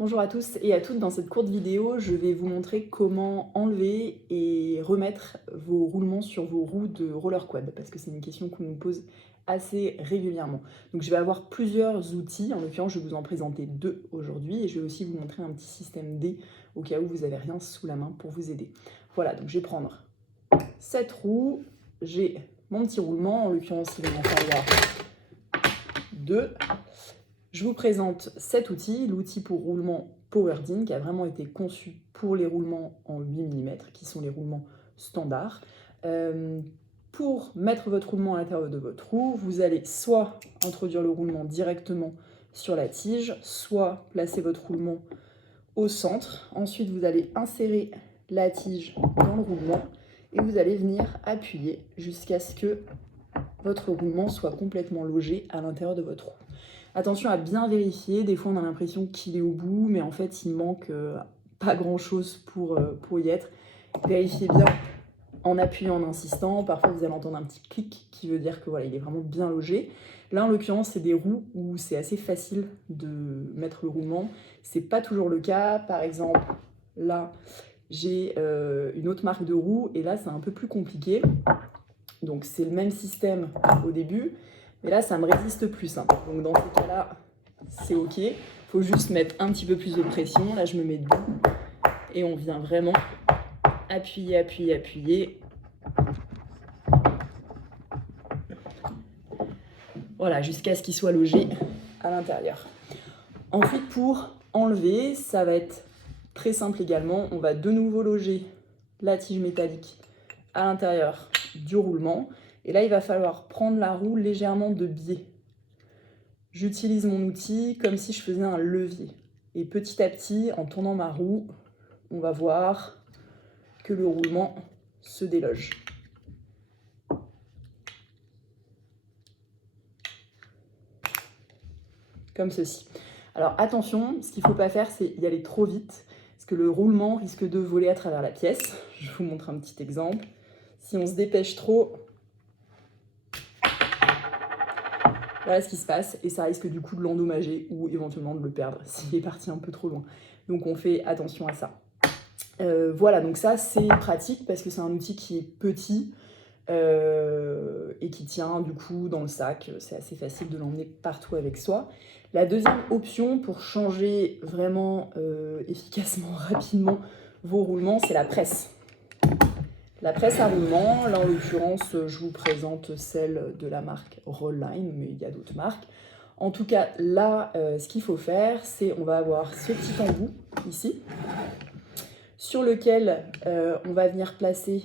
Bonjour à tous et à toutes, dans cette courte vidéo, je vais vous montrer comment enlever et remettre vos roulements sur vos roues de roller quad, parce que c'est une question qu'on nous pose assez régulièrement. Donc je vais avoir plusieurs outils, en l'occurrence je vais vous en présenter deux aujourd'hui, et je vais aussi vous montrer un petit système D au cas où vous n'avez rien sous la main pour vous aider. Voilà, donc je vais prendre cette roue, j'ai mon petit roulement, en l'occurrence il va m'en falloir deux. Je vous présente cet outil, l'outil pour roulement PowerDIN, qui a vraiment été conçu pour les roulements en 8 mm, qui sont les roulements standards. Pour mettre votre roulement à l'intérieur de votre roue, vous allez soit introduire le roulement directement sur la tige, soit placer votre roulement au centre. Ensuite, vous allez insérer la tige dans le roulement et vous allez venir appuyer jusqu'à ce que votre roulement soit complètement logé à l'intérieur de votre roue. Attention à bien vérifier, des fois on a l'impression qu'il est au bout, mais en fait il manque pas grand chose pour y être. Vérifiez bien en appuyant, en insistant, parfois vous allez entendre un petit clic qui veut dire que voilà, il est vraiment bien logé. Là en l'occurrence c'est des roues où c'est assez facile de mettre le roulement, c'est pas toujours le cas. Par exemple là j'ai une autre marque de roues et là c'est un peu plus compliqué. Donc c'est le même système au début, mais là ça me résiste plus. Donc dans ces cas-là, c'est ok. Il faut juste mettre un petit peu plus de pression. Là je me mets debout et on vient vraiment appuyer, appuyer, appuyer. Voilà, jusqu'à ce qu'il soit logé à l'intérieur. Ensuite, pour enlever, ça va être très simple également. On va de nouveau loger la tige métallique à l'intérieur du roulement. Et là, il va falloir prendre la roue légèrement de biais. J'utilise mon outil comme si je faisais un levier. Et petit à petit, en tournant ma roue, on va voir que le roulement se déloge. Comme ceci. Alors attention, ce qu'il ne faut pas faire, c'est y aller trop vite, parce que le roulement risque de voler à travers la pièce. Je vous montre un petit exemple. Si on se dépêche trop, voilà ce qui se passe, et ça risque du coup de l'endommager ou éventuellement de le perdre s'il est parti un peu trop loin. Donc on fait attention à ça. Voilà, donc ça c'est pratique parce que c'est un outil qui est petit et qui tient du coup dans le sac. C'est assez facile de l'emmener partout avec soi. La deuxième option pour changer vraiment efficacement, rapidement vos roulements, c'est la presse. La presse à roulement, là en l'occurrence, je vous présente celle de la marque Rollline, mais il y a d'autres marques. En tout cas, là, ce qu'il faut faire, c'est on va avoir ce petit embout ici, sur lequel on va venir placer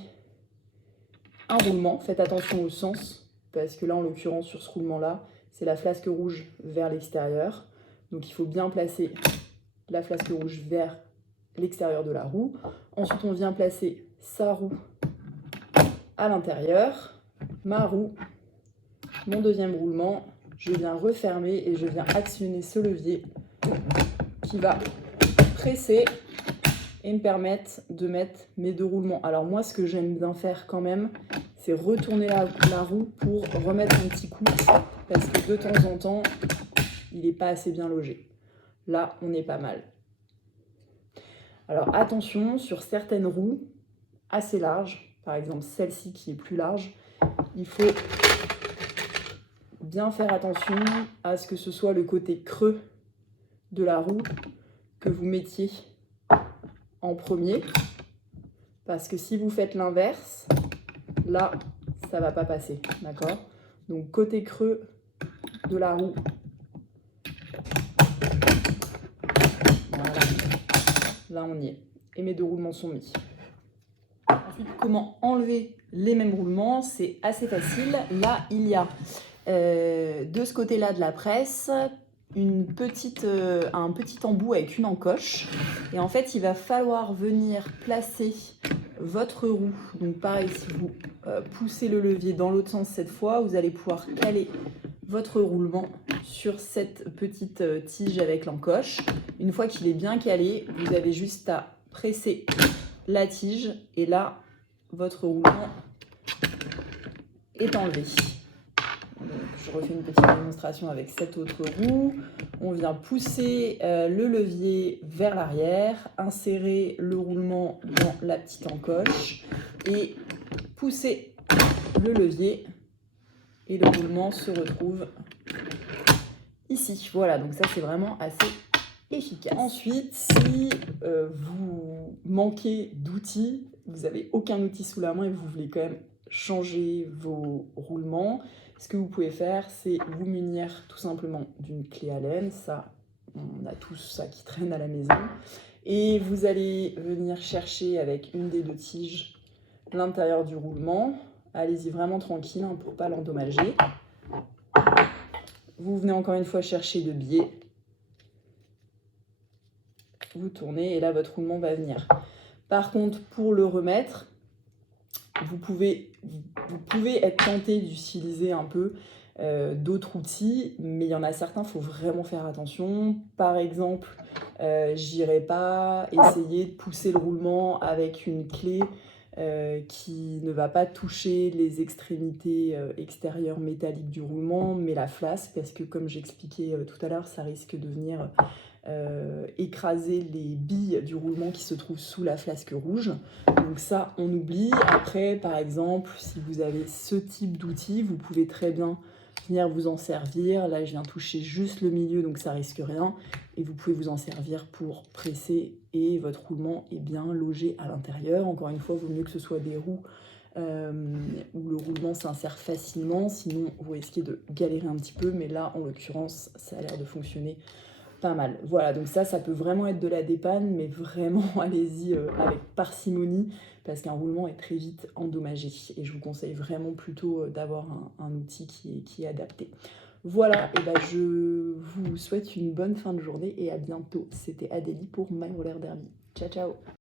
un roulement. Faites attention au sens, parce que là, en l'occurrence, sur ce roulement-là, c'est la flasque rouge vers l'extérieur. Donc, il faut bien placer la flasque rouge vers l'extérieur de la roue. Ensuite, on vient placer sa roue à l'intérieur, ma roue, mon deuxième roulement. Je viens refermer et je viens actionner ce levier qui va presser et me permettre de mettre mes deux roulements. Alors moi, ce que j'aime bien faire quand même, c'est retourner la roue pour remettre un petit coup, parce que de temps en temps, il n'est pas assez bien logé. Là, on est pas mal. Alors attention, sur certaines roues assez larges, par exemple celle-ci qui est plus large, il faut bien faire attention à ce que ce soit le côté creux de la roue que vous mettiez en premier, parce que si vous faites l'inverse, là, ça va pas passer, d'accord? Donc côté creux de la roue, voilà, là on y est, et mes deux roulements sont mis. Ensuite, comment enlever les mêmes roulements? C'est assez facile. Là, il y a de ce côté-là de la presse un petit embout avec une encoche. Et en fait, il va falloir venir placer votre roue. Donc pareil, si vous poussez le levier dans l'autre sens cette fois, vous allez pouvoir caler votre roulement sur cette petite tige avec l'encoche. Une fois qu'il est bien calé, vous avez juste à presser la tige et là, votre roulement est enlevé. Donc, je refais une petite démonstration avec cette autre roue. On vient pousser le levier vers l'arrière, insérer le roulement dans la petite encoche et pousser le levier et le roulement se retrouve ici. Voilà, donc ça c'est vraiment assez efficace. Ensuite, si vous manquez d'outils, vous n'avez aucun outil sous la main et vous voulez quand même changer vos roulements, ce que vous pouvez faire, c'est vous munir tout simplement d'une clé Allen. Ça, on a tous ça qui traîne à la maison. Et vous allez venir chercher avec une des deux tiges l'intérieur du roulement. Allez-y vraiment tranquille hein, pour ne pas l'endommager. Vous venez encore une fois chercher le biais. Vous tournez et là votre roulement va venir. Par contre, pour le remettre, vous pouvez être tenté d'utiliser un peu d'autres outils, mais il y en a certains, il faut vraiment faire attention. Par exemple, j'irai pas essayer de pousser le roulement avec une clé qui ne va pas toucher les extrémités extérieures métalliques du roulement, mais la flasque, parce que comme j'expliquais tout à l'heure, ça risque de venir écraser les billes du roulement qui se trouvent sous la flasque rouge. Donc ça, on oublie. Après, par exemple, si vous avez ce type d'outil, vous pouvez très bien venir vous en servir. Là, je viens toucher juste le milieu, donc ça risque rien. Et vous pouvez vous en servir pour presser et votre roulement est bien logé à l'intérieur. Encore une fois, il vaut mieux que ce soit des roues où le roulement s'insère facilement. Sinon, vous risquez de galérer un petit peu. Mais là, en l'occurrence, ça a l'air de fonctionner pas mal. Voilà, donc ça peut vraiment être de la dépanne, mais vraiment, allez-y avec parcimonie, parce qu'un roulement est très vite endommagé. Et je vous conseille vraiment plutôt d'avoir un outil qui est adapté. Voilà, et ben je vous souhaite une bonne fin de journée et à bientôt. C'était Adélie pour My Roller Derby. Ciao, ciao!